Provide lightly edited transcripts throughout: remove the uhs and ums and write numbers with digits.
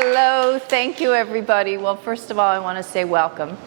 Hello, thank you everybody. Well, first of all, I want to say welcome.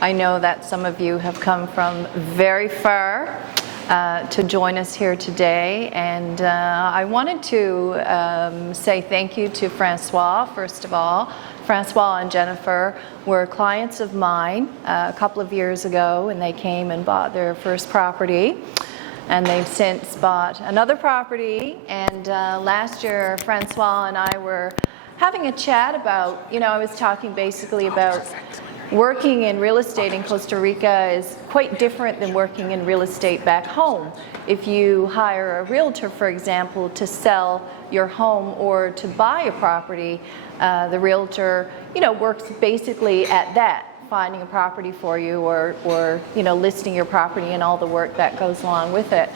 I know that some of you have come from very far to join us here today, and I wanted to say thank you to Francois, first of all. Francois and Jennifer were clients of mine a couple of years ago, and they came and bought their first property. And they've since bought another property, and last year Francois and I were having a chat about, I was talking basically about working in real estate in Costa Rica is quite different than working in real estate back home. If you hire a realtor, for example, to sell your home or to buy a property, the realtor, works basically at that, finding a property for you or listing your property and all the work that goes along with it.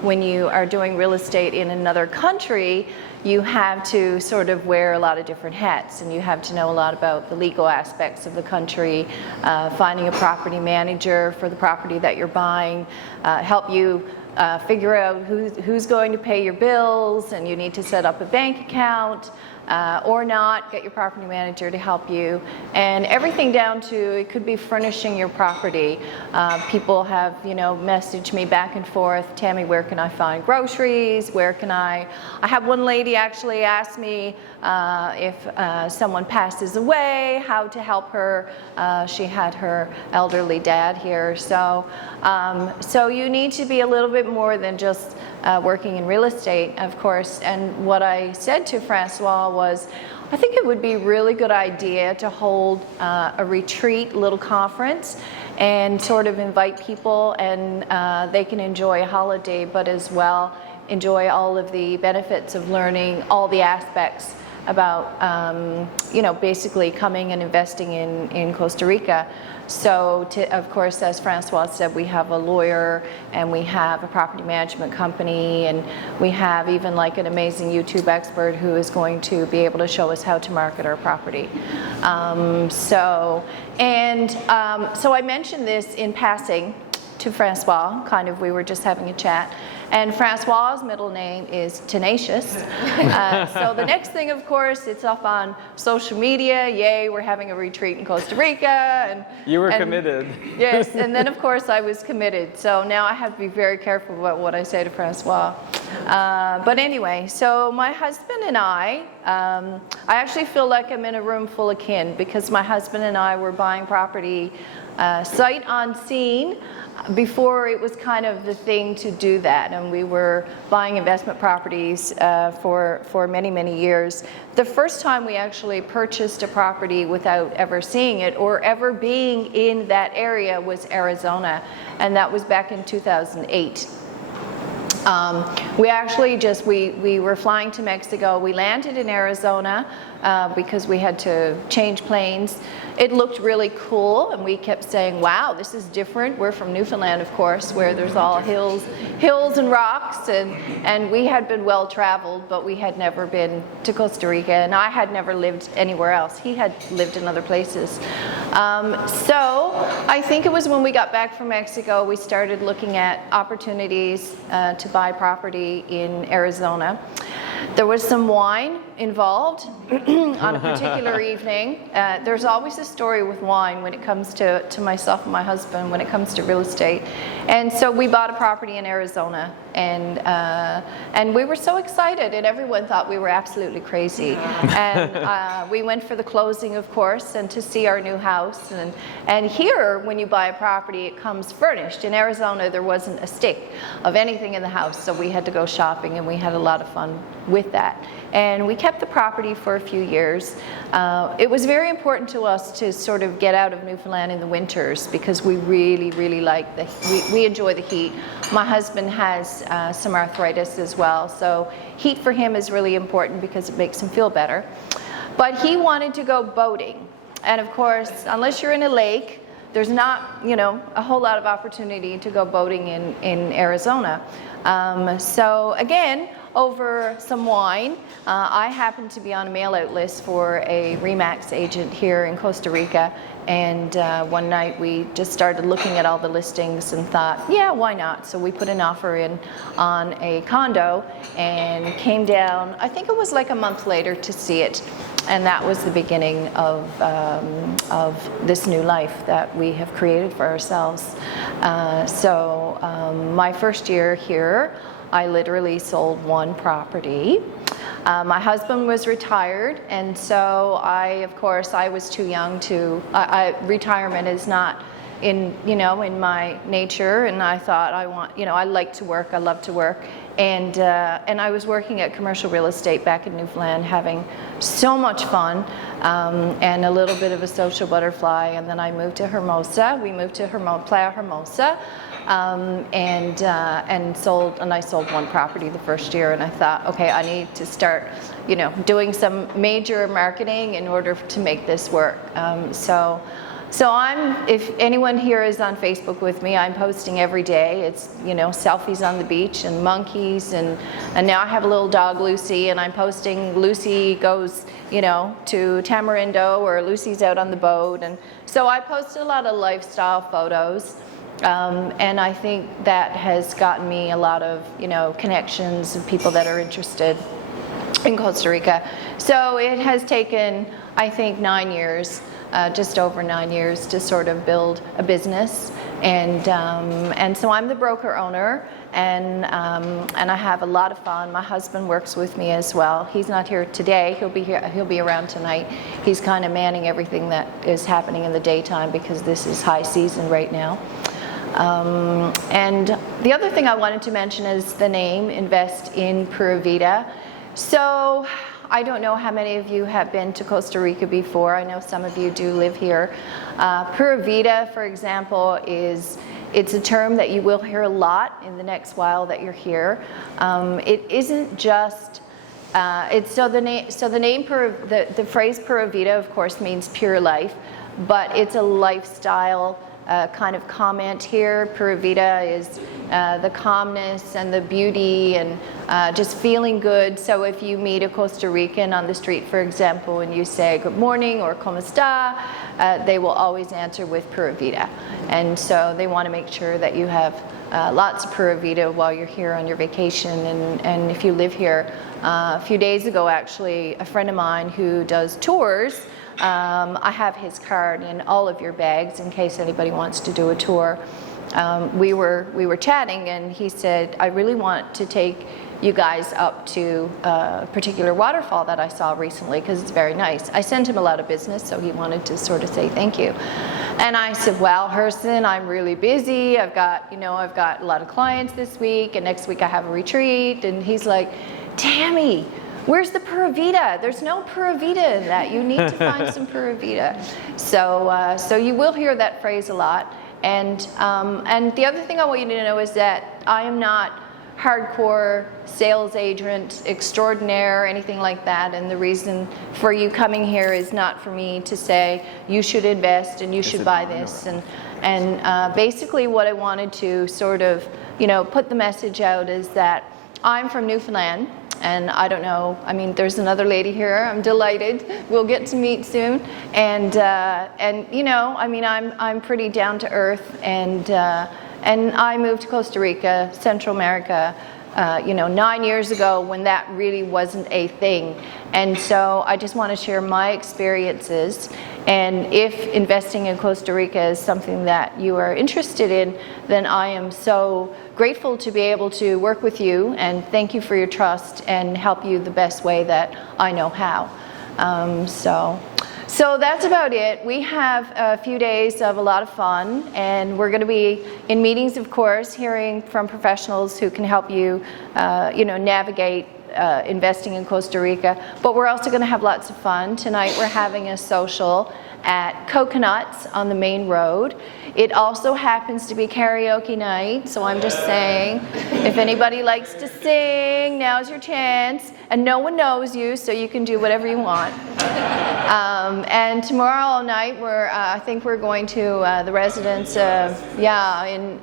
When you are doing real estate in another country, you have to sort of wear a lot of different hats, and you have to know a lot about the legal aspects of the country, finding a property manager for the property that you're buying, help you figure out who's going to pay your bills, and you need to set up a bank account or not, get your property manager to help you, and everything down to it could be furnishing your property. People have messaged me back and forth, Tammy, where can I find groceries, where can I have one lady actually ask me if someone passes away, how to help her. She had her elderly dad here, so you need to be a little bit more than just working in real estate, of course. And what I said to Francois was, I think it would be a really good idea to hold a retreat, a little conference, and sort of invite people, and they can enjoy a holiday, but as well enjoy all of the benefits of learning all the aspects about basically coming and investing in Costa Rica. So of course, as Francois said, we have a lawyer, and we have a property management company, and we have even like an amazing YouTube expert who is going to be able to show us how to market our property. So I mentioned this in passing to Francois, we were just having a chat. And Francois' middle name is Tenacious. So the next thing, of course, it's up on social media. Yay, we're having a retreat in Costa Rica. And you were committed. Yes, and then, of course, I was committed. So now I have to be very careful about what I say to Francois. But anyway, so my husband and I actually feel like I'm in a room full of kin, because my husband and I were buying property sight unseen before it was kind of the thing to do that, and we were buying investment properties for many, many years. The first time we actually purchased a property without ever seeing it or ever being in that area was Arizona, and that was back in 2008. We actually we were flying to Mexico. We landed in Arizona because we had to change planes. It looked really cool, and we kept saying, wow, this is different. We're from Newfoundland, of course, where there's all hills and rocks, and we had been well traveled, but we had never been to Costa Rica, and I had never lived anywhere else. He had lived in other places. So I think it was when we got back from Mexico, we started looking at opportunities to buy property in Arizona. There was some wine involved on a particular evening. There's always a story with wine when it comes to myself and my husband, when it comes to real estate. And so we bought a property in Arizona, and we were so excited, and everyone thought we were absolutely crazy. And we went for the closing, of course, and to see our new house. And here, when you buy a property, it comes furnished. In Arizona, there wasn't a stick of anything in the house, so we had to go shopping, and we had a lot of fun with that. And we kept the property for a few years. It was very important to us to sort of get out of Newfoundland in the winters, because we really, really like we enjoy the heat. My husband has some arthritis as well, so heat for him is really important because it makes him feel better. But he wanted to go boating, and of course, unless you're in a lake, there's not, a whole lot of opportunity to go boating in Arizona. So again, over some wine. I happen to be on a mail-out list for a RE/MAX agent here in Costa Rica, and one night we just started looking at all the listings and thought, yeah, why not? So we put an offer in on a condo and came down, I think it was like a month later, to see it. And that was the beginning of this new life that we have created for ourselves. My first year here, I literally sold one property. My husband was retired, and so I was too young to, retirement is not in my nature, and I thought I like to work, I love to work. And I was working at commercial real estate back in Newfoundland, having so much fun, and a little bit of a social butterfly. And then I moved to Hermosa. We moved to Playa Hermosa, and I sold one property the first year. And I thought, okay, I need to start, doing some major marketing in order to make this work. So if anyone here is on Facebook with me, I'm posting every day. It's, selfies on the beach and monkeys, and now I have a little dog, Lucy, and I'm posting Lucy goes, to Tamarindo, or Lucy's out on the boat. And so I post a lot of lifestyle photos, and I think that has gotten me a lot of, connections of people that are interested in Costa Rica. So it has taken, I think, 9 years. Just over 9 years to sort of build a business, and so I'm the broker owner, and I have a lot of fun. My husband works with me as well. He's not here today. He'll be around tonight. He's kind of manning everything that is happening in the daytime because this is high season right now. And the other thing I wanted to mention is the name, Invest in Pura Vida. So I don't know how many of you have been to Costa Rica before. I know some of you do live here. Pura Vida, for example, it's a term that you will hear a lot in the next while that you're here. It isn't just the phrase Pura Vida, of course, means pure life, but it's a lifestyle kind of comment here. Pura Vida is the calmness and the beauty and just feeling good. So if you meet a Costa Rican on the street, for example, and you say good morning or como está, they will always answer with Pura Vida. And so they want to make sure that you have lots of Pura Vida while you're here on your vacation. And if you live here, a few days ago, actually, a friend of mine who does tours, I have his card in all of your bags in case anybody wants to do a tour. We were chatting, and he said, I really want to take you guys up to a particular waterfall that I saw recently because it's very nice. I sent him a lot of business, so he wanted to sort of say thank you. And I said, well, Hurston, I'm really busy. I've got a lot of clients this week, and next week I have a retreat. And he's like, Tammy, where's the Pura Vida? There's no Pura Vida in that. You need to find some Pura Vida. So you will hear that phrase a lot. And the other thing I want you to know is that I am not hardcore sales agent extraordinaire or anything like that. And the reason for you coming here is not for me to say you should invest and you should buy this. And basically what I wanted to sort of put the message out is that I'm from Newfoundland. And I don't know, I mean, there's another lady here. I'm delighted. We'll get to meet soon. And I mean, I'm pretty down to earth. And I moved to Costa Rica, Central America, 9 years ago when that really wasn't a thing. And so I just want to share my experiences. And if investing in Costa Rica is something that you are interested in, then I am so grateful to be able to work with you, and thank you for your trust and help you the best way that I know how. So that's about it. We have a few days of a lot of fun, and we're going to be in meetings, of course, hearing from professionals who can help you, navigate investing in Costa Rica. But we're also going to have lots of fun. Tonight we're having a social, at Coconuts on the main road. It also happens to be karaoke night, so I'm just saying, if anybody likes to sing, now's your chance. And no one knows you, so you can do whatever you want. And tomorrow night, I think we're going to the residence, in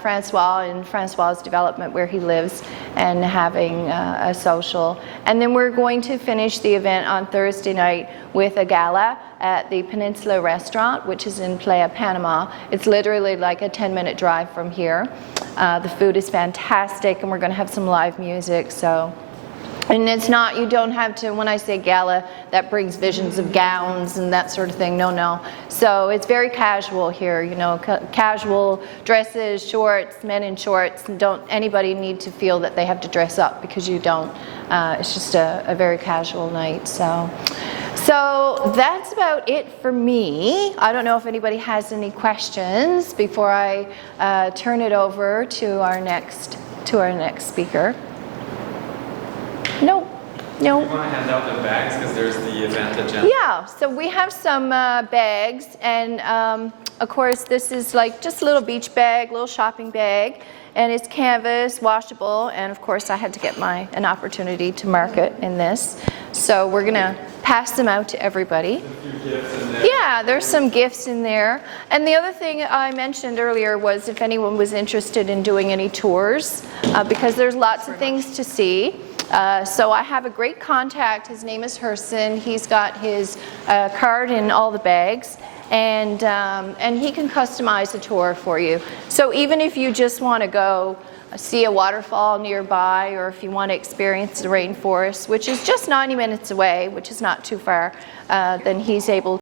Francois' development where he lives, and having a social. And then we're going to finish the event on Thursday night with a gala at the Peninsula Restaurant, which is in Playa Panama. It's literally like a 10-minute drive from here. The food is fantastic, and we're going to have some live music. So, and it's not, you don't have to, when I say gala, that brings visions of gowns and that sort of thing. No. So it's very casual here, you know, casual dresses, shorts, men in shorts. Don't anybody need to feel that they have to dress up, because you don't. It's just a very casual night. So that's about it for me. I don't know if anybody has any questions before I turn it over to our next speaker. No. You want to hand out the bags, because there's the event agenda. Yeah, so we have some bags, and of course this is like just a little beach bag, little shopping bag, and it's canvas, washable, and of course I had to get an opportunity to mark it in this. So we're gonna pass them out to everybody. A few gifts in there. Yeah, there's some gifts in there. And the other thing I mentioned earlier was if anyone was interested in doing any tours, because there's lots of things to see. So I have a great contact. His name is Herson. He's got his card in all the bags, and he can customize a tour for you. So even if you just want to go see a waterfall nearby, or if you want to experience the rainforest, which is just 90 minutes away, which is not too far, then he's able